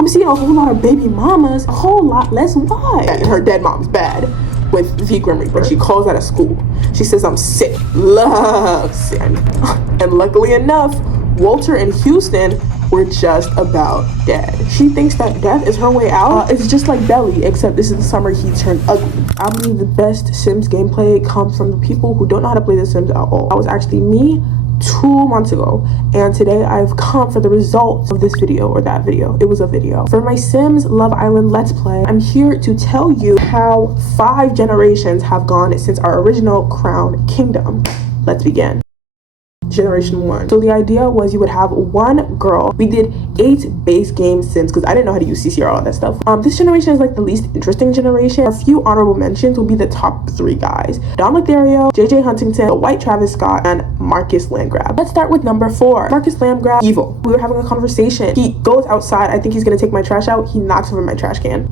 I'm seeing a whole lot of baby mamas, a whole lot less why. And her dead mom's bad with the Grim Reaper. She calls out of school. She says, I'm sick. Love sick. And luckily enough, Walter and Houston were just about dead. She thinks that death is her way out. It's just like Belly, except this is the summer he turned ugly. I believe the best Sims gameplay comes from the people who don't know how to play the Sims at all. That was actually me 2 months ago, and today I've come for the results of this video, or that video. It was a video. For my Sims Love Island Let's Play, I'm here to tell you how 5 generations have gone since our original Crown Kingdom. Let's begin. Generation 1. So the idea was you would have one girl. We did 8 base game Sims because I didn't know how to use CCR, all that stuff. This generation is like the least interesting generation. A few honorable mentions will be the top 3 guys: Don Lothario, JJ Huntington, the White Travis Scott, and Marcus Landgrab. Let's start with number 4. Marcus Landgrab, evil. We were having a conversation. He goes outside. I think he's gonna take my trash out. He knocks over my trash can.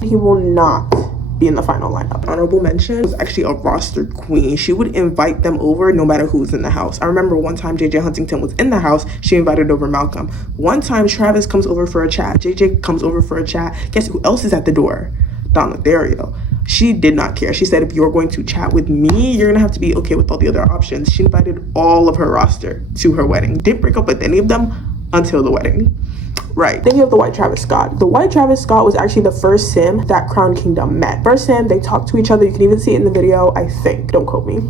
He will not be in the final lineup. Honorable mention was actually a roster queen. She would invite them over no matter who's in the house. I remember one time JJ Huntington was in the house, she invited over Malcolm. One time Travis comes over for a chat, JJ comes over for a chat. Guess who else is at the door? Don Lothario. She did not care. She said, if you're going to chat with me, you're gonna have to be okay with all the other options. She invited all of her roster to her wedding. Didn't break up with any of them until the wedding. Right. Thinking of the White Travis Scott. The White Travis Scott was actually the first Sim that Crown Kingdom met. First Sim, they talked to each other. You can even see it in the video, I think. Don't quote me.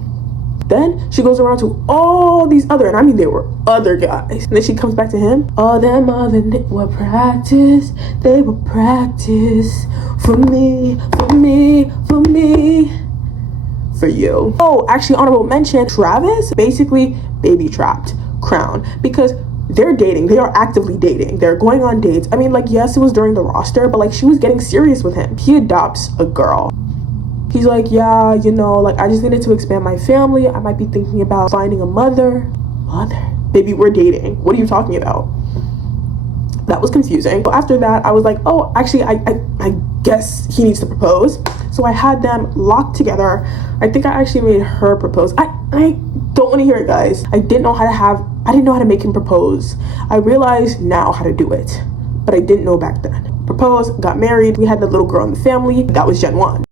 Then she goes around to all these other, and I mean they were other guys. And then she comes back to him. All them other were practice. They were practice for me, for me, for me, for you. Oh, actually honorable mention, Travis basically baby trapped Crown because they're dating. They are actively dating. They're going on dates. I mean, like, yes, it was during the roster, but like she was getting serious with him. He adopts a girl. He's like, yeah, you know, like I just needed to expand my family. I might be thinking about finding a mother. Baby, we're dating. What are you talking about? That was confusing. So after that, I was like, oh, actually, I guess he needs to propose. So I had them locked together. I think I actually made her propose. I don't want to hear it, guys. I didn't know how to make him propose. I realized now how to do it, but I didn't know back then. Proposed, got married. We had the little girl in the family. That was Gen 1.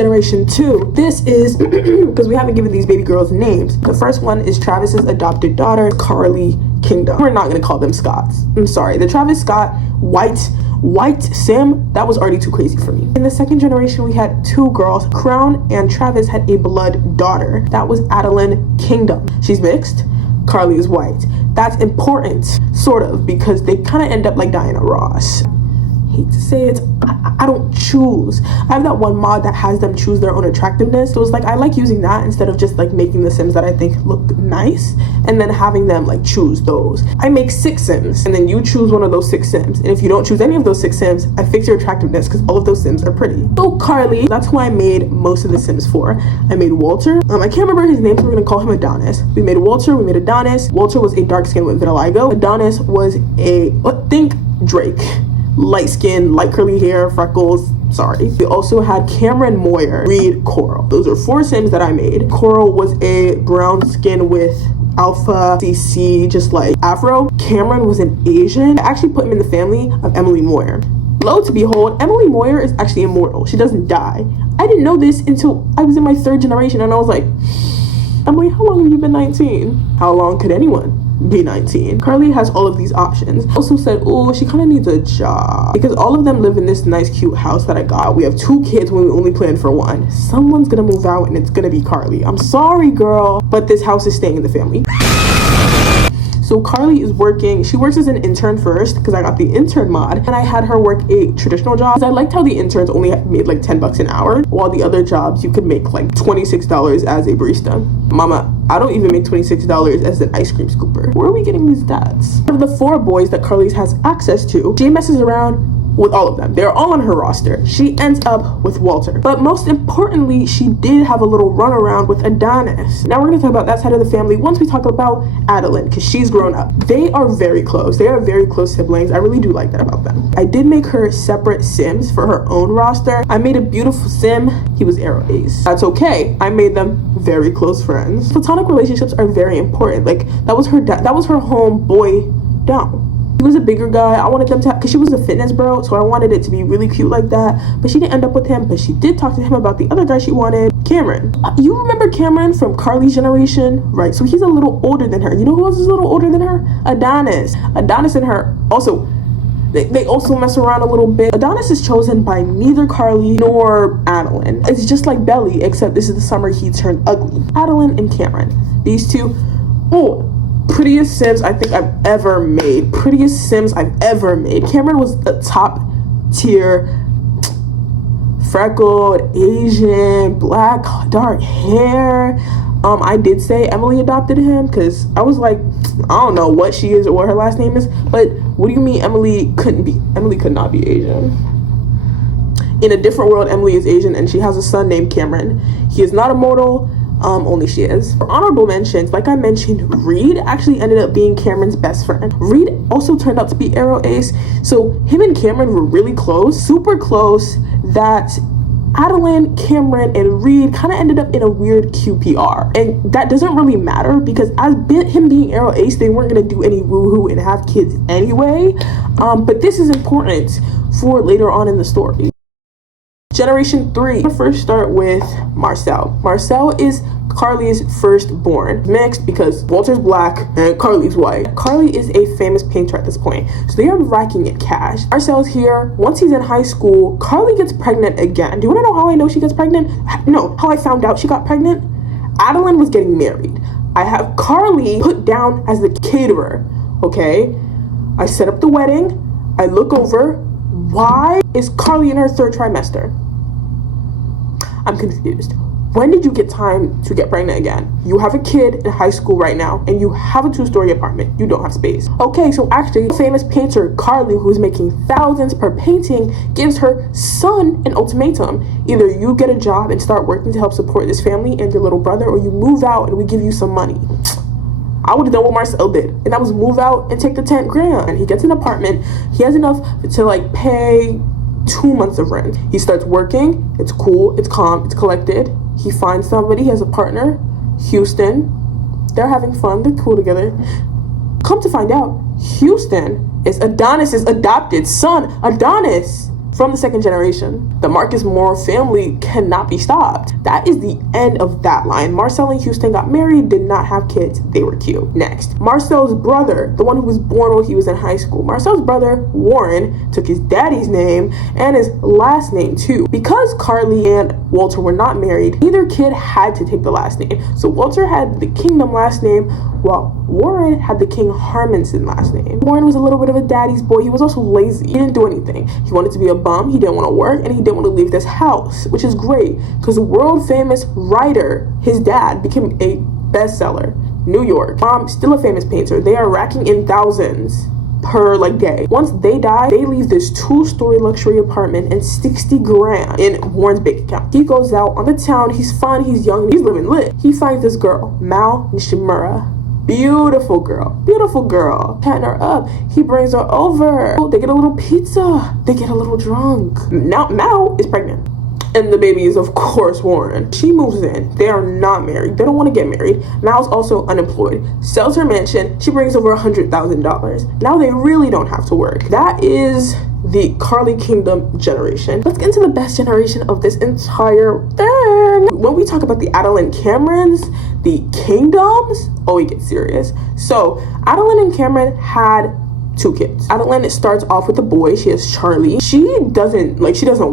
Generation 2. This is because we haven't given these baby girls names. The first one is Travis's adopted daughter, Karlee Kingdom. We're not gonna call them Scotts. I'm sorry. The Travis Scott white Sim, that was already too crazy for me. In the second generation, we had 2 girls. Crown and Travis had a blood daughter. That was Adeline Kingdom. She's mixed. Karlee is white. That's important, sort of, because they kind of end up like Diana Ross. Hate to say it, I don't choose. I have that one mod that has them choose their own attractiveness. So it's like I like using that instead of just like making the Sims that I think look nice and then having them like choose those. I make 6 Sims and then you choose one of those 6 Sims. And if you don't choose any of those 6 Sims, I fix your attractiveness because all of those Sims are pretty. So Karlee, that's who I made most of the Sims for. I made Walter. I can't remember his name, so we're gonna call him Adonis. We made Walter, we made Adonis. Walter was a dark skin with vitiligo. Adonis was think Drake. Light skin, light curly hair, freckles. Sorry. We also had Cameron Moyer, Reed, Coral. Those are 4 Sims that I made. Coral was a brown skin with alpha CC, just like afro. Cameron was an Asian. I actually put him in the family of Emily Moyer. Lo to behold, Emily Moyer is actually immortal. She doesn't die. I didn't know this until I was in my 3rd generation and I was like, Emily, how long have you been 19? How long could anyone be 19? Karlee has all of these options. Also said, oh, she kind of needs a job because all of them live in this nice cute house that I got. We have 2 kids when we only planned for 1. Someone's gonna move out and it's gonna be Karlee. I'm sorry, girl, but this house is staying in the family. So Karlee is working. She works as an intern first because I got the intern mod, and I had her work a traditional job because I liked how the interns only made like $10 an hour, while the other jobs you could make like $26 as a barista. Mama, I don't even make $26 as an ice cream scooper. Where are we getting these stats? Of the 4 boys that Karlee has access to, she messes around with all of them. They're all on her roster. She ends up with Walter. But most importantly, she did have a little run around with Adonis. Now we're going to talk about that side of the family once we talk about Adeline, because she's grown up. They are very close. They are very close siblings. I really do like that about them. I did make her separate Sims for her own roster. I made a beautiful Sim. He was Arrow Ace. That's okay. I made them very close friends. Platonic relationships are very important. Like that was her home boy down. He was a bigger guy. I wanted them to, because she was a fitness bro, so I wanted it to be really cute like that. But she didn't end up with him, but she did talk to him about the other guy she wanted, Cameron. You remember Cameron from Karlee's generation, right? So he's a little older than her. You know who else is a little older than her? Adonis and her also, they also mess around a little bit. Adonis is chosen by neither Karlee nor Adeline. It's just like Belly, except this is the summer he turned ugly. Adeline and Cameron, these two, prettiest Sims I think I've ever made. Prettiest Sims I've ever made. Cameron was the top tier, freckled, Asian, black, dark hair. I did say Emily adopted him because I was like, I don't know what she is or what her last name is, but what do you mean Emily could not be Asian? In a different world, Emily is Asian and she has a son named Cameron. He is not immortal, only she is. For honorable mentions, like I mentioned, Reed actually ended up being Cameron's best friend. Reed also turned out to be Arrow Ace, so him and Cameron were really close, super close, that Adeline, Cameron, and Reed kind of ended up in a weird QPR. And that doesn't really matter because as him being Arrow Ace, they weren't going to do any woohoo and have kids anyway. But this is important for later on in the story. Generation 3. I'm gonna first start with Marcel. Marcel is Karlee's firstborn, mixed because Walter's black and Karlee's white. Karlee is a famous painter at this point, so they are racking in cash. Marcel's here. Once he's in high school, Karlee gets pregnant again. Do you want to know how I know she gets pregnant? No, how I found out she got pregnant? Adeline was getting married. I have Karlee put down as the caterer, okay? I set up the wedding. I look over. Why is Karlee in her 3rd trimester? I'm confused. When did you get time to get pregnant again? You have a kid in high school right now, and you have a 2-story apartment. You don't have space. Okay, so actually, famous painter Karlee, who's making thousands per painting, gives her son an ultimatum. Either you get a job and start working to help support this family and your little brother, or you move out and we give you some money. I would have done what Marcel did, and that was move out and take the 10 grand. And he gets an apartment. He has enough to like pay 2 months of rent. He starts working. It's cool. It's calm. It's collected. He finds somebody. He has a partner, Houston. They're having fun. They're cool together. Come to find out, Houston is Adonis's adopted son. Adonis. From the 2nd generation. The Marcus Moore family cannot be stopped. That is the end of that line. Marcel and Houston got married, did not have kids. They were cute. Next, Marcel's brother, the one who was born while he was in high school. Marcel's brother, Warren, took his daddy's name and his last name too. Because Karlee and Walter were not married, neither kid had to take the last name. So Walter had the Kingdom last name, while Warren had the King Harmonson last name. Warren was a little bit of a daddy's boy. He was also lazy. He didn't do anything. He wanted to be a bum. He didn't want to work, and he didn't want to leave this house, which is great because world famous writer, his dad, became a bestseller. New York. Mom, still a famous painter. They are racking in thousands per day. Once they die, they leave this 2-story luxury apartment and 60 grand in Warren's bank account. He goes out on the town. He's fun. He's young. He's living lit. He finds this girl, Mal Nishimura. Beautiful girl, patting her up. He brings her over. They get a little pizza. They get a little drunk. Now Mal is pregnant, and the baby is of course Warren. She moves in. They are not married. They don't want to get married. Mal's also unemployed. Sells her mansion. She brings over $100,000. Now they really don't have to work. That is the Karlee Kingdom generation. Let's get into the best generation of this entire thing. When we talk about the Adeline Camerons, the Kingdoms, it gets serious. So Adeline and Cameron had 2 kids. Adeline starts off with a boy. She has Charlie. She doesn't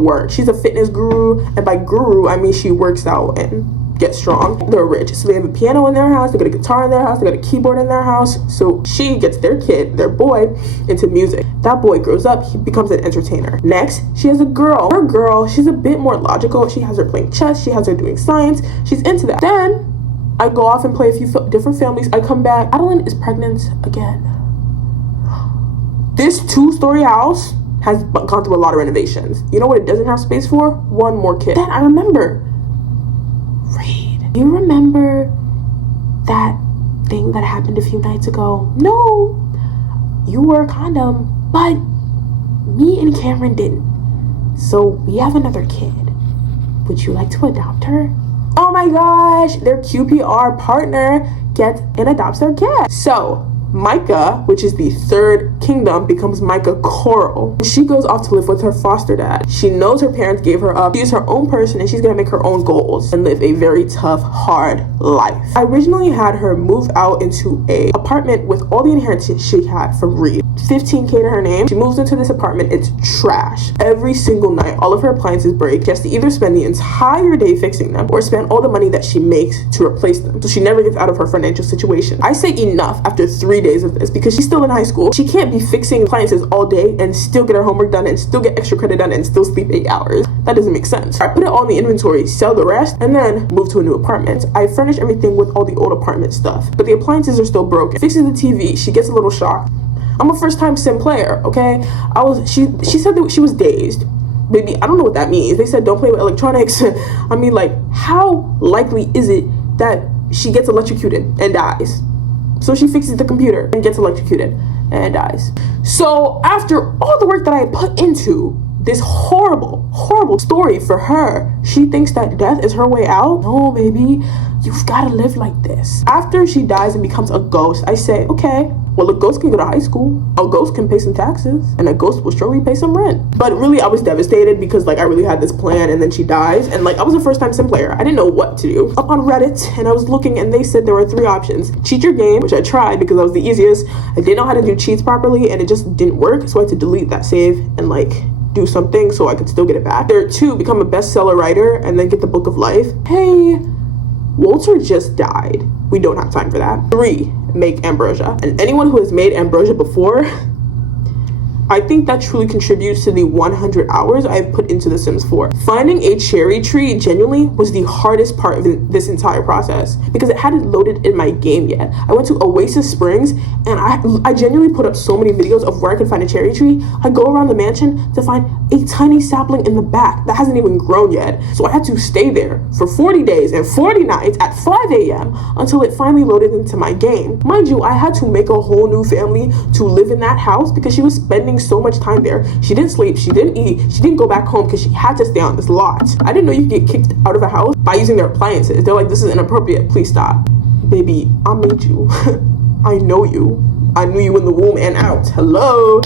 work. She's a fitness guru, and by guru I mean she works out and gets strong. They're rich, so they have a piano in their house, they got a guitar in their house, they got a keyboard in their house. So she gets their boy into music. That boy grows up, he becomes an entertainer. Next, she has a girl. Her girl, she's a bit more logical. She has her playing chess, she has her doing science, she's into that. Then I go off and play a few different families. I come back, Adeline is pregnant again. This 2-story house has gone through a lot of renovations. You know what it doesn't have space for? 1 more kid. Then I remember, Reed, you remember that thing that happened a few nights ago? No, you wore a condom, but me and Cameron didn't. So we have another kid. Would you like to adopt her? Oh my gosh, their QPR partner gets and adopts their cat. So Micah, which is the 3rd kingdom becomes Micah Coral. She goes off to live with her foster dad. She knows her parents gave her up. She's her own person and she's gonna make her own goals and live a very tough, hard life. I originally had her move out into a apartment with all the inheritance she had from Reed. $15K to her name. She moves into this apartment. It's trash. Every single night, all of her appliances break. She has to either spend the entire day fixing them or spend all the money that she makes to replace them. So she never gets out of her financial situation. I say enough after 3 days of this because she's still in high school. She can't be fixing appliances all day and still get her homework done and still get extra credit done and still sleep 8 hours. That doesn't make sense. I put it all in the inventory, sell the rest, and then move to a new apartment. I furnish everything with all the old apartment stuff, but the appliances are still broken. Fixes the TV. She gets a little shocked. I'm a first-time sim player, okay? She said that she was dazed. Baby, I don't know what that means. They said don't play with electronics. I mean, like, how likely is it that she gets electrocuted and dies? So she fixes the computer and gets electrocuted and dies. So after all the work that I put into this horrible, horrible story for her, she thinks that death is her way out? No, baby, you've got to live like this. After she dies and becomes a ghost, I say, okay, well, a ghost can go to high school, a ghost can pay some taxes, and a ghost will surely pay some rent. But really, I was devastated because, like, I really had this plan, and then she dies, and, like, I was a first-time sim player. I didn't know what to do. Up on Reddit, and I was looking, and they said there were 3 options. Cheat your game, which I tried because that was the easiest. I didn't know how to do cheats properly, and it just didn't work, so I had to delete that save and, like, do something so I could still get it back. There are 2, become a bestseller writer, and then get the book of life. Hey, Walter just died. We don't have time for that. 3, make ambrosia. And anyone who has made ambrosia before, I think that truly contributes to the 100 hours I've put into The Sims 4. Finding a cherry tree genuinely was the hardest part of this entire process because it hadn't loaded in my game yet. I went to Oasis Springs and I genuinely put up so many videos of where I could find a cherry tree. I go around the mansion to find a tiny sapling in the back that hasn't even grown yet. So I had to stay there for 40 days and 40 nights at 5 a.m. until it finally loaded into my game. Mind you, I had to make a whole new family to live in that house because she was spending so much time there. She didn't sleep, she didn't eat, she didn't go back home because she had to stay on this lot. I didn't know you could get kicked out of a house by using their appliances. They're like, this is inappropriate, please stop. Baby, I made you. I know you. I knew you in the womb and out. Hello.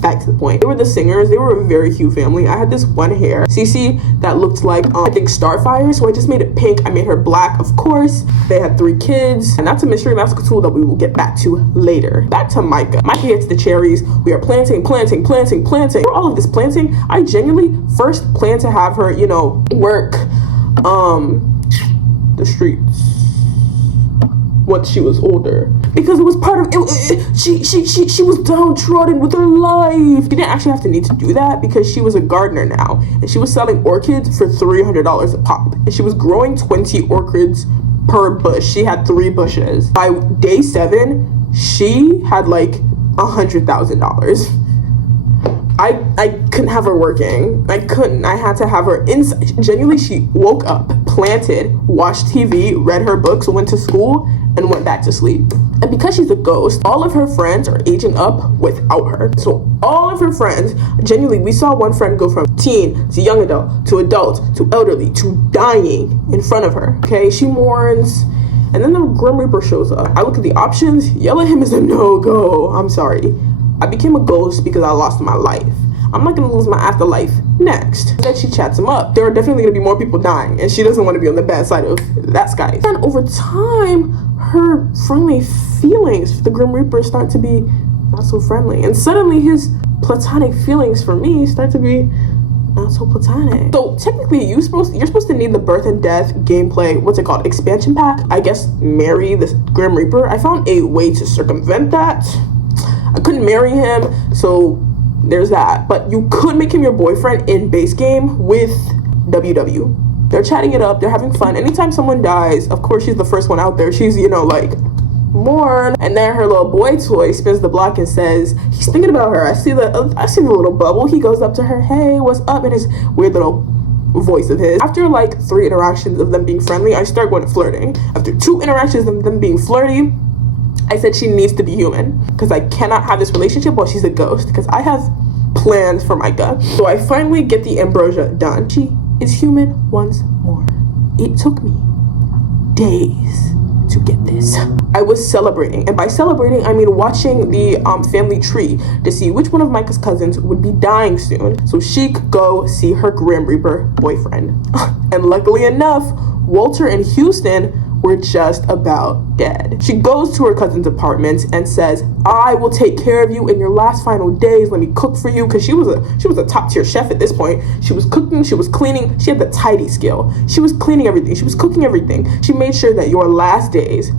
Back to the point. They were the singers. They were a very cute family. I had this one hair, Cece, that looked like, I think Starfire, so I just made it pink. I made her black, of course. They had 3 kids, and that's a mystery magical tool that we will get back to later. Back to Micah. Micah gets the cherries. We are planting. For all of this planting, I genuinely first planned to have her, you know, work the streets once she was older, because it was part of it. She was downtrodden with her life. She didn't actually have to need to do that because she was a gardener now, and she was selling orchids for $300 a pop, and she was growing 20 orchids per bush. She had 3 bushes. By day 7, she had like $100,000. I couldn't have her working. I couldn't. I had to have her inside. Genuinely, she woke up, planted, watched TV, read her books, went to school, and went back to sleep. And because she's a ghost, all of her friends are aging up without her. So all of her friends, genuinely, we saw one friend go from teen to young adult to adult to elderly to dying in front of her. Okay, she mourns. And then the Grim Reaper shows up. I look at the options. Yell at him is a no-go. I'm sorry. I became a ghost because I lost my life. I'm not gonna lose my afterlife next. Then she chats him up. There are definitely gonna be more people dying, and she doesn't want to be on the bad side of that guy. Then over time, her friendly feelings for the Grim Reaper start to be not so friendly, and suddenly his platonic feelings for me start to be not so platonic. So technically, you're supposed to need the birth and death gameplay, what's it called, expansion pack, I guess, marry this Grim Reaper. I found a way to circumvent that. I couldn't marry him, so there's that. But you could make him your boyfriend in base game with WW. They're chatting it up, they're having fun. Anytime someone dies, of course she's the first one out there. She's, you know, like, mourn. And then her little boy toy spins the block and says, he's thinking about her. I see the little bubble. He goes up to her, hey, what's up? In his weird little voice of his. After like 3 interactions of them being friendly, I start going to flirting. After 2 interactions of them being flirty, I said she needs to be human because I cannot have this relationship while she's a ghost because I have plans for Micah. So I finally get the ambrosia done. She is human once more. It took me days to get this. I was celebrating, and by celebrating I mean watching the family tree to see which one of Micah's cousins would be dying soon so she could go see her Grim Reaper boyfriend. And luckily enough, Walter and Houston were just about dead. She goes to her cousin's apartment and says, I will take care of you in your last final days. Let me cook for you. Because she was a top tier chef at this point. She was cooking, she was cleaning, she had the tidy skill. She was cleaning everything, she was cooking everything. She made sure that your last days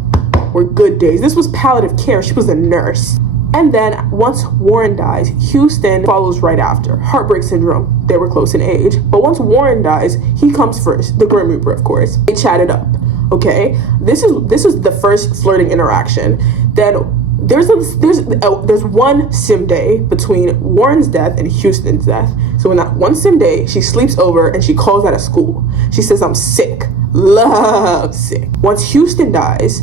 were good days. This was palliative care. She was a nurse. And then once Warren dies, Houston follows right after. Heartbreak syndrome. They were close in age. But once Warren dies, he comes first. The Grim Reaper, of course. They chatted up. Okay, this is the first flirting interaction. Then there's one sim day between Warren's death and Houston's death. So in that one sim day, she sleeps over and she calls out of school. She says, I'm sick, love sick. Once Houston dies,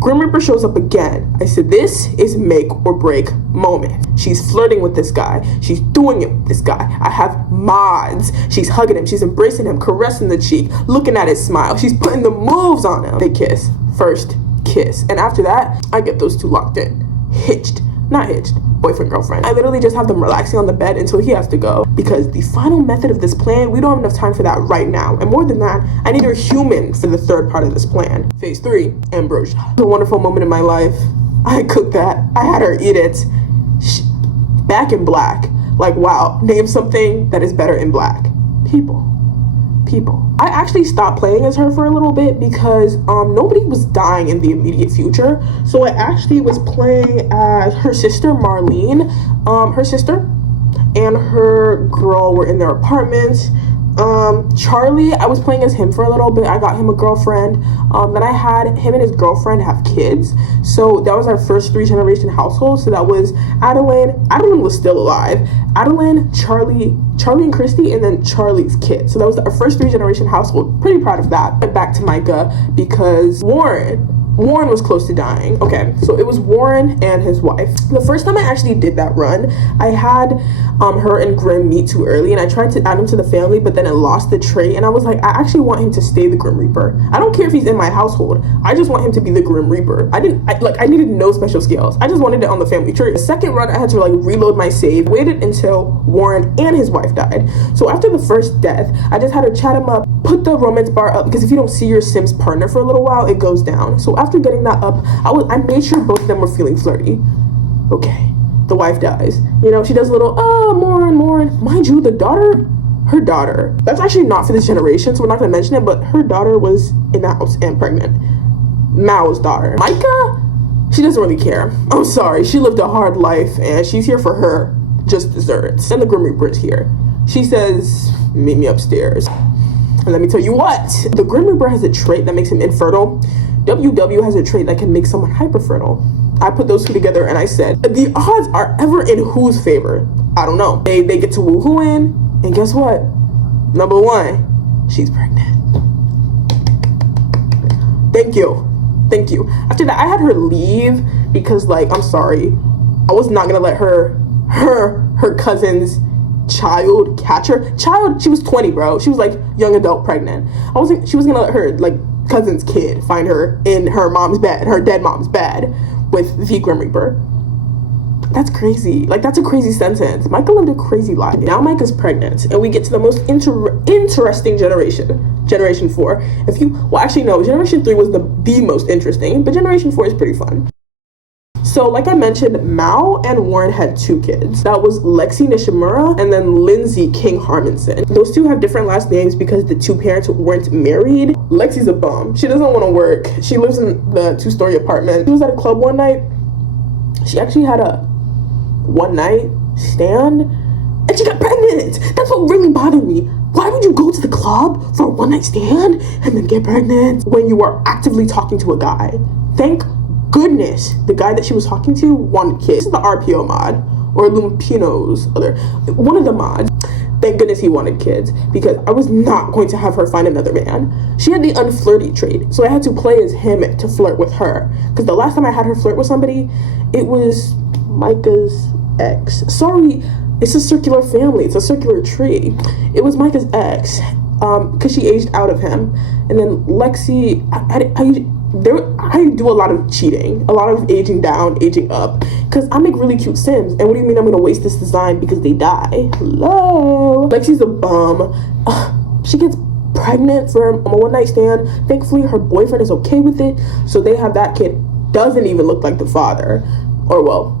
Grim Reaper shows up again. I said, this is make or break moment. She's flirting with this guy. She's doing it with this guy. I have mods. She's hugging him. She's embracing him, caressing the cheek, looking at his smile. She's putting the moves on him. They kiss. First kiss. And after that, I get those two locked in. Hitched. Not hitched. Boyfriend, girlfriend. I literally just have them relaxing on the bed until he has to go. Because the final method of this plan, we don't have enough time for that right now. And more than that, I need a human for the third part of this plan. Phase 3, ambrosia. A wonderful moment in my life. I cooked that. I had her eat it. Back in black. Like, wow. Name something that is better in black. People. I actually stopped playing as her for a little bit because nobody was dying in the immediate future. So I actually was playing as her sister Marlene. Her sister and her girl were in their apartment. Charlie, I was playing as him for a little bit. I got him a girlfriend. Then I had him and his girlfriend have kids. So that was our first 3-generation household. So that was Adeline. Adeline was still alive. Adeline, Charlie and Christy, and then Charlie's kid. So that was our first 3-generation household. Pretty proud of that. Went back to Micah because Warren was close to dying. Okay, so it was Warren and his wife. The first time I actually did that run, I had her and Grim meet too early, and I tried to add him to the family, but then it lost the trait, and I was like, I actually want him to stay the Grim Reaper. I don't care if he's in my household. I just want him to be the Grim Reaper. I needed no special skills. I just wanted it on the family tree. The second run, I had to reload my save, waited until Warren and his wife died. So after the first death, I just had her chat him up, put the romance bar up, because if you don't see your Sim's partner for a little while, it goes down. So after getting that up, I made sure both of them were feeling flirty. Okay, the wife dies. You know, she does a little, Warren. Mind you, her daughter, that's actually not for this generation, so we're not going to mention it, but her daughter was in the house and pregnant. Mao's daughter. Micah, she doesn't really care. I'm sorry, she lived a hard life, and she's here for her just desserts. And the Grim Reaper is here. She says, meet me upstairs. And let me tell you what, the Grim Reaper has a trait that makes him infertile. WW has a trait that can make someone hyperfertile. I put those two together and I said, the odds are ever in whose favor? I don't know. They get to woohoo in, and guess what? Number 1, she's pregnant. Thank you. After that, I had her leave because, I'm sorry, I was not gonna let her cousin's child catch her. She was 20, bro. She was young adult pregnant. She was gonna let her cousin's kid find her in her mom's bed, her dead mom's bed, with the Grim Reaper. That's crazy. That's a crazy sentence. Micah lived a crazy life. Now Micah's pregnant, and we get to the most interesting generation 4. Generation 3 was the most interesting, but generation 4 is pretty fun. So like I mentioned, Mao and Warren had 2 kids. That was Lexi Nishimura and then Lyndsey King Harmonson. Those 2 have different last names because the 2 parents weren't married. Lexi's a bum. She doesn't want to work. She lives in the 2-story apartment. She was at a club one night. She actually had a one-night stand and she got pregnant. That's what really bothered me. Why would you go to the club for a one-night stand and then get pregnant when you are actively talking to a guy? Thank goodness the guy that she was talking to wanted kids. This is the RPO mod, or Lumpino's one of the mods. Thank goodness he wanted kids, because I was not going to have her find another man. She had the unflirty trait, so I had to play as him to flirt with her, because the last time I had her flirt with somebody, it was Micah's ex. Sorry, it's a circular family, it's a circular tree. It was Micah's ex, because she aged out of him. And then Lexi, I do a lot of cheating, a lot of aging down, aging up, because I make really cute Sims. And what do you mean I'm gonna waste this design because they die? Hello. Lexi's a bum. She gets pregnant for a one-night stand. Thankfully, her boyfriend is okay with it, so they have that kid. Doesn't even look like the father, or well,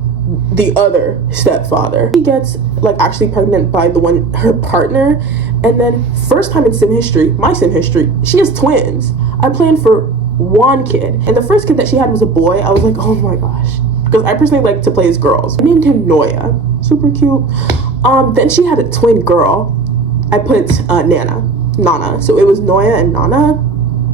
the other stepfather. She gets like actually pregnant by her partner, and then first time in sim history, my sim history, she has twins. I planned for one kid, and the first kid that she had was a boy. I was like, oh my gosh, because I personally like to play as girls. I named him Noya, super cute. Then she had a twin girl. I put Nana, so it was Noya and Nana.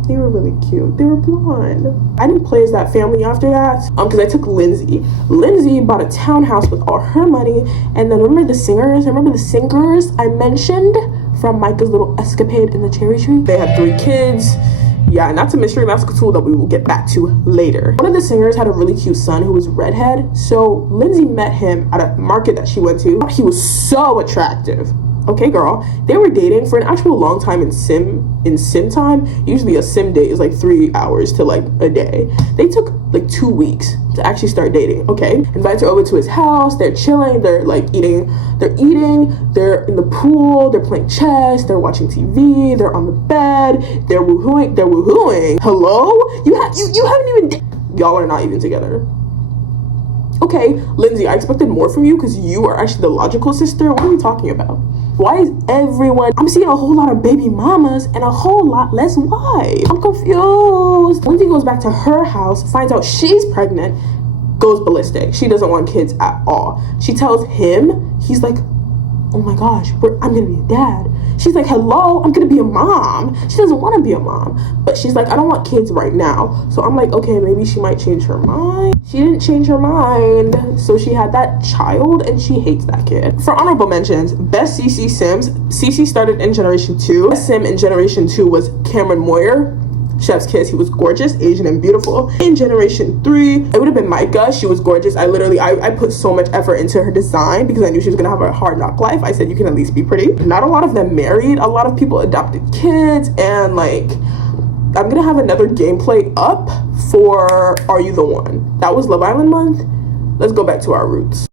They were really cute. They were blonde. I didn't play as that family after that because I took Lyndsey. Lyndsey bought a townhouse with all her money, and then remember the singers I mentioned from Micah's little escapade in the cherry tree? They had 3 kids. Yeah, and that's a mystery master tool that we will get back to later. One of the singers had a really cute son who was redhead, so Lyndsey met him at a market that she went to. He was so attractive. Okay, girl. They were dating for an actual long time in sim time. Usually a sim date is like 3 hours to like a day. They took like 2 weeks to actually start dating. Okay, invited her over to his house. They're chilling. They're like eating. They're in the pool. They're playing chess. They're watching TV. They're on the bed. They're woohooing. Hello? You haven't even. Y'all are not even together. Okay, Lyndsey, I expected more from you because you are actually the logical sister. What are we talking about? Why is everyone... I'm seeing a whole lot of baby mamas and a whole lot less wives. I'm confused. Lyndsey goes back to her house, finds out she's pregnant, goes ballistic. She doesn't want kids at all. She tells him, he's like, oh my gosh, I'm gonna be a dad. She's like, hello, I'm gonna be a mom. She doesn't want to be a mom, but she's like, I don't want kids right now. So I'm like, okay, maybe she might change her mind. She didn't change her mind, so she had that child and she hates that kid. For honorable mentions, best CC Sims. CC started in Generation 2. Best Sim in Generation 2 was Cameron Moyer. Chef's kiss, he was gorgeous, Asian and beautiful. In Generation 3, it would have been Micah. She was gorgeous. I put so much effort into her design because I knew she was gonna have a hard knock life. I said, you can at least be pretty. Not a lot of them married. A lot of people adopted kids, and like, I'm gonna have another gameplay up for Are You the One? That was Love Island month. Let's go back to our roots.